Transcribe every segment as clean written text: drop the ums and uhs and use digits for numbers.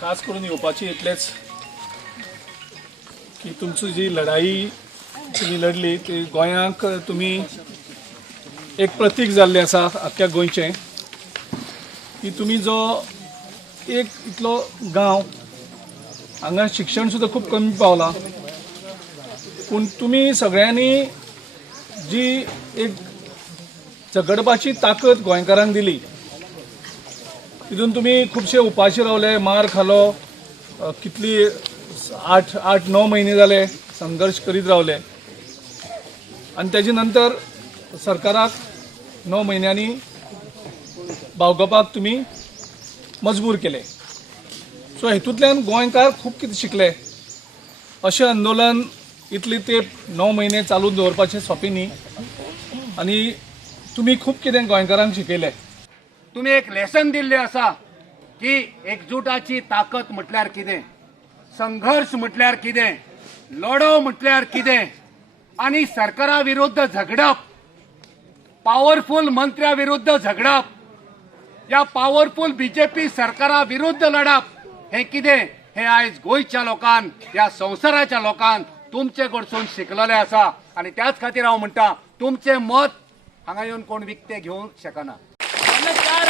खास करून येवपाची इतलेच की तुमची जी लढाई तुम्ही लढली ती गोंयांक तुम्ही एक प्रतीक जाल्ले आसा आख्ख्या गोंयचें की तुम्ही जो एक इतलो गांव हांगा शिक्षण सुद्दां खूब कमी पावलां पूण तुम्ही सगळ्यांनी जी एक झगडपाची ताकद गोंयकारांक दिली तितून तुम्ही खुबशे उपाशी रावले मार खालो कितली 8-9 महिने जाले संघर्ष करीत रावले आणि त्याच्या नंतर सरकाराक 9 महिन्यांनी बावगपाक तुम्ही मजबूर केले सो हेतूंतल्यान गोंयकार खूब कितें शिकले अशें आंदोलन इतली तेप 9 महिने चालू दवरपाचें सोंपें न्ही आनी तुम्ही खूब कितें गोंयकारांक शिकयलें तुम्ही एक लेसन दिल्ले आसा की एकजुटाची ताकद म्हटल्यार कितें संघर्ष म्हटल्यार कितें लढो म्हटल्यार कितें आणि सरकारा विरुद्ध झगडप पॉवरफुल मंत्र्या विरुद्ध झगडप या पॉवरफुल बीजेपी सरकारा विरुद्ध लढप हे कितें हे आयज गोंयच्या लोकांक या संवसाराच्या लोकांक तुमचे कडसून शिकलेले आसा आणि त्याच खातीर हांव म्हणटा तुमचे मत हांगा येवन कोण विकते घेवंक शकना त्यांना 4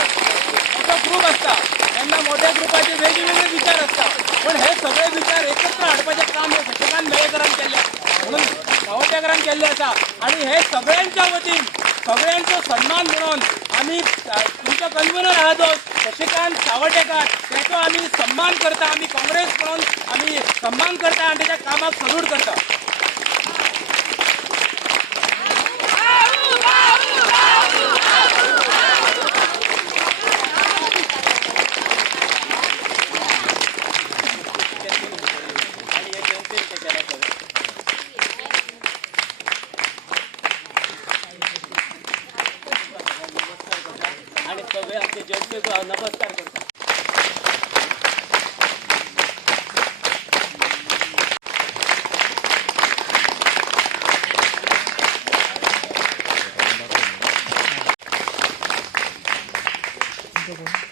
मोठा ग्रुप असता त्यांना मोठ्या ग्रुपाचे वेगवेगळे विचार असतात पण हे सगळे विचार एकत्र हाडपाचें काम हे शशिकांत मेळेकरान केल्ले म्हणून सावटेकरान केल्ले आसा आणि हे सगळ्यांच्या वतीन सगळ्यांचो सन्मान म्हणून आम्ही तुमचो कन्व्हेनर आहा जो शशिकांत सावटेकार त्याचो आम्ही सन्मान करता आम्ही काँग्रेस म्हणून आम्ही सन्मान करता आणि त्याच्या कामाक सल्यूट करता आणि सगळे आमचे जनतेचो नमस्कार करता Thank you.